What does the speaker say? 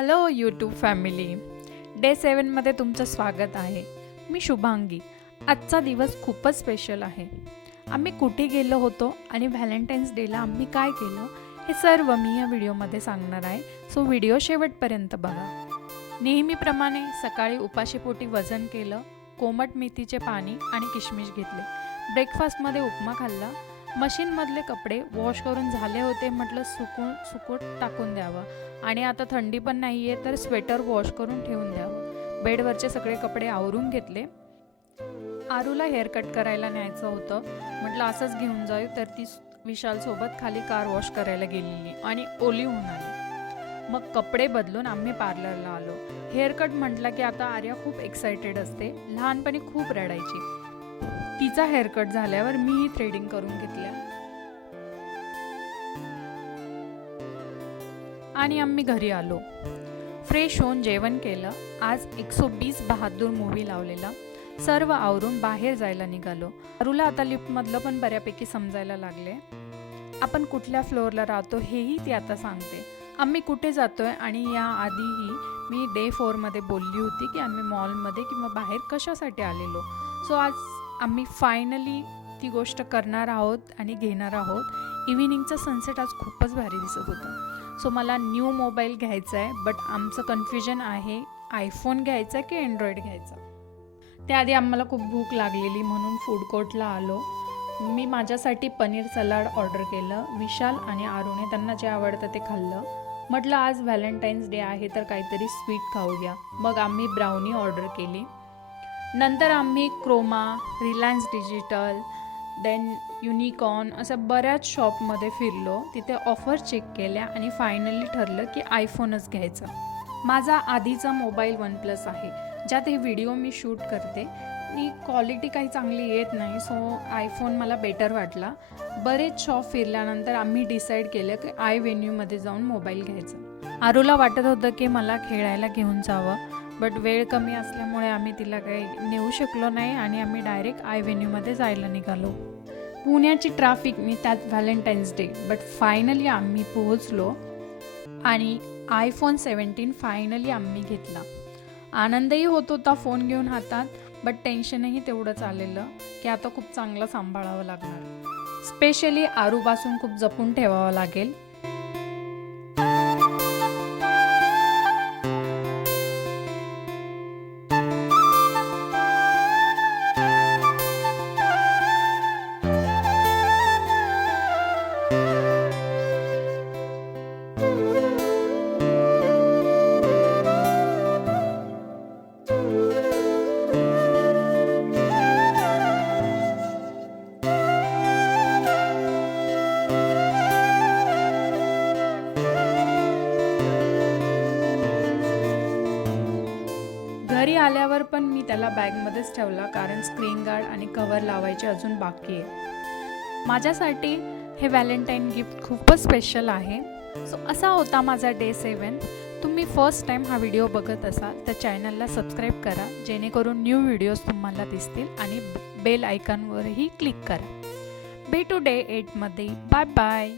Hello YouTube family, day 7मध्ये तुमचं स्वागत आहे. मी शुभांगी. आजचा दिवस खूपच स्पेशल आहे. आम्ही कुठे गेलो होतो आणि व्हॅलेंटाईन्स डेला आम्ही काय केलं हे सर्व मी या व्हिडिओमध्ये सांगणार आहे. सो व्हिडिओ शेवटपर्यंत बघा. नेहमीप्रमाणे सकाळी उपाशीपोटी वजन केलं, कोमट मेथीचे पाणी आणि किशमिश घेतले. ब्रेकफास्टमध्ये उपमा खाल्ला. मशीनमधले कपडे वॉश करून झाले होते, म्हटलं सुकून टाकून द्यावं. आणि आता थंडी पण नाही आहे तर स्वेटर वॉश करून ठेवून द्यावं. बेडवरचे सगळे कपडे आवरून घेतले. आरूला हेअर कट करायला न्यायचं होतं, म्हटलं असंच घेऊन जाऊ. तर ती विशालसोबत खाली कार वॉश करायला गेलेली आणि ओली होऊन आली. मग कपडे बदलून आम्ही पार्लरला आलो. हेअर कट म्हटलं की आता आर्या खूप एक्सायटेड असते. लहानपणी खूप रडायची. तिचा हेअर कट झाल्यावर मीही थ्रेडिंग करून घेतल्या आणि आम्ही घरी आलो. फ्रेश होऊन जेवण केलं. आज 120 बहादूर मूवी लावलेला. सर्व आवरून बाहेर जायला निघालो. आरूला आता लिफ्टमधलं पण बऱ्यापैकी समजायला लागले. आपण कुठल्या फ्लोअरला राहतो हेही ती आता सांगते. आम्ही कुठे जातोय आणि या आधीही मी डे 4मध्ये बोलली होती की आम्ही मॉलमध्ये किंवा बाहेर कशासाठी आलेलो. सो आज आम्ही फायनली ती गोष्ट करणार आहोत आणि घेणार आहोत. इव्हिनिंगचा सनसेट आज खूपच भारी दिसत होता. सो मला न्यू मोबाईल घ्यायचा आहे, बट आमचं कन्फ्युजन आहे आयफोन घ्यायचा की अँड्रॉईड घ्यायचा. त्याआधी आम्हाला खूप भूक लागलेली म्हणून फूड कोर्टला आलो. मी माझ्यासाठी पनीर सलाड ऑर्डर केलं. विशाल आणि आरूने त्यांना जे आवडतं ते खाल्लं. म्हटलं आज व्हॅलेंटाईन्स डे आहे तर काहीतरी स्वीट खाऊया. मग आम्ही ब्राउनी ऑर्डर केली. नंतर आम्ही क्रोमा, रिलायन्स डिजिटल, देन युनिकॉर्न अशा बऱ्याच शॉपमध्ये फिरलो. तिथे ऑफर चेक केल्या आणि फायनली ठरलं की आयफोनच घ्यायचा. माझा आधीचा मोबाईल OnePlus आहे, ज्यात हे व्हिडिओ मी शूट करते. आणि क्वालिटी काही चांगली येत नाही, सो आयफोन मला बेटर वाटला. बरेच शॉप फिरल्यानंतर आम्ही डिसाईड केलं की iVenue जाऊन मोबाईल घ्यायचा. आरूला वाटत होतं की मला खेळायला घेऊन जावं, बट वेळ कमी असल्यामुळे आम्ही तिला काही नेऊ शकलो नाही आणि आम्ही डायरेक्ट iVenue जायला निघालो. पुण्याची ट्रॅफिक मी त्यात व्हॅलेंटाईन्स डे, बट फायनली आम्ही पोहोचलो आणि iPhone 17 फायनली आम्ही घेतला. आनंदही होत होता फोन घेऊन हातात, बट टेन्शनही तेवढंच आलेलं की आता खूप चांगलं सांभाळावं लागणार. स्पेशली आरूपासून खूप जपून ठेवावं लागेल. घरी आल्यावर पण मी त्याला बॅगमध्येच ठेवला, कारण स्क्रीन गार्ड आणि कव्हर लावायचे अजून बाकी आहे. माझ्यासाठी हे व्हॅलेंटाईन गिफ्ट खूपच स्पेशल आहे. सो असा होता माझा डे 7. तुम्ही फर्स्ट टाईम हा व्हिडिओ बघत असाल तर चॅनलला सबस्क्राईब करा, जेणेकरून न्यू व्हिडिओज तुम्हाला दिसतील आणि बेल आयकॉनवरही क्लिक करा. भेटू डे 8मध्ये. Bye bye.